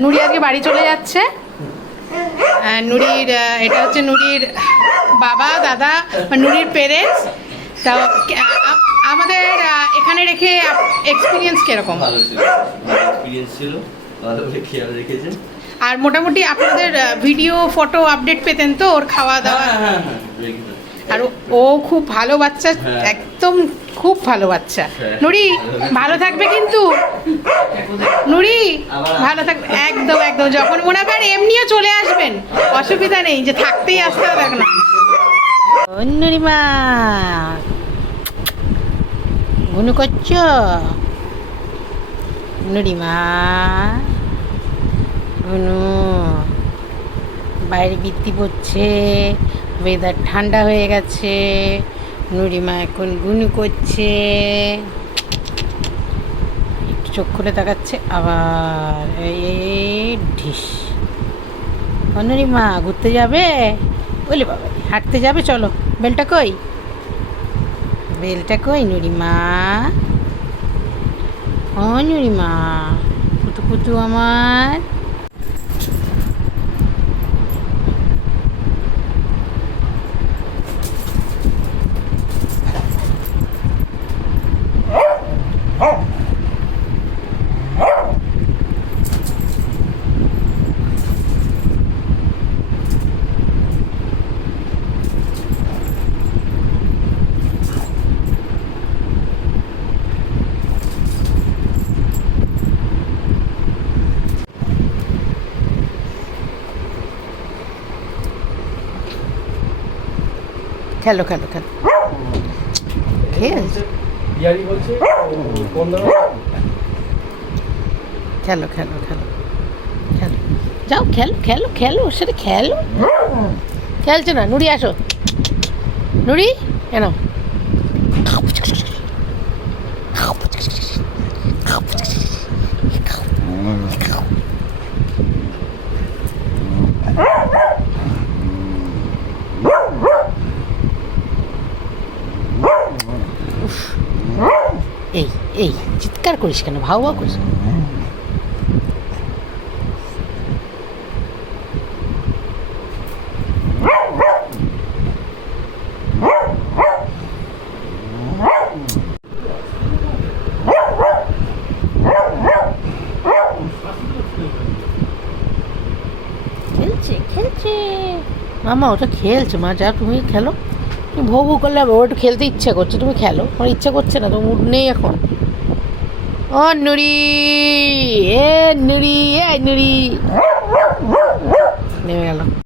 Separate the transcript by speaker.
Speaker 1: নুরি আজকে বাড়ি চলে যাচ্ছে। নুরির এটা হচ্ছে নুরির বাবা দাদা নুরির পেরেন্টস তা আমাদের এখানে রেখে এক্সপিরিয়েন্স কীরকম?
Speaker 2: ভালো ছিল। এক্সপিরিয়েন্স ছিল। ভালো করে খেয়াল রেখেছে
Speaker 1: আর মোটামুটি আপনাদের ভিডিও ফটো আপডেট পেতেন তো ওর খাওয়া দাওয়া?
Speaker 2: হ্যাঁ হ্যাঁ হ্যাঁ।
Speaker 1: আর ও- খুব ভালো বাচ্চা। একদম খুব ভালো বাচ্চা। নুরি ভালো থাকবে কিন্তু। ভালো থাকবে একদম একদম। যখন মনে হবে এমনিও চলে আসবেন। অসুবিধা নেই যে থাকতেই আসতে হবে এখন। ও নুরিমা গুনু করছ? নুরিমা গুনু বাইরে বৃত্তি পড়ছে ওয়েদার ঠান্ডা হয়ে গেছে নুরিমা এখন গুনু করছে। চোখ খুলে তাকাচ্ছে, আবার এই ঢিস। ও ঘুরতে যাবে? বলি বাবা, হাঁটতে যাবে? চলো। বেলটা কই? বেলটা কই নুরিমা ও নুরিমা কুতু কুতু আমার। খেলো খেলো খেলো। খেল। খেলো খেলো খেলো যাও খেলো খেলো খেলো ওর সাথে খেলো। খেলছে না? নুড়ি আসো। নুড়ি কেন এই, চিৎকার করিস কেন? ভাও ভাও করিস? খেলছে মামা ওটা খেলছে। মা, যা, তুমি খেলো। ভৌ ভৌ করলে আবার একটু খেলতে ইচ্ছে করছে, তুমি খেলো। আমার ইচ্ছা করছে না তো মুড নেই এখন। ও নুড়ি এ নুড়ি এ নুড়ি নেমে গেল।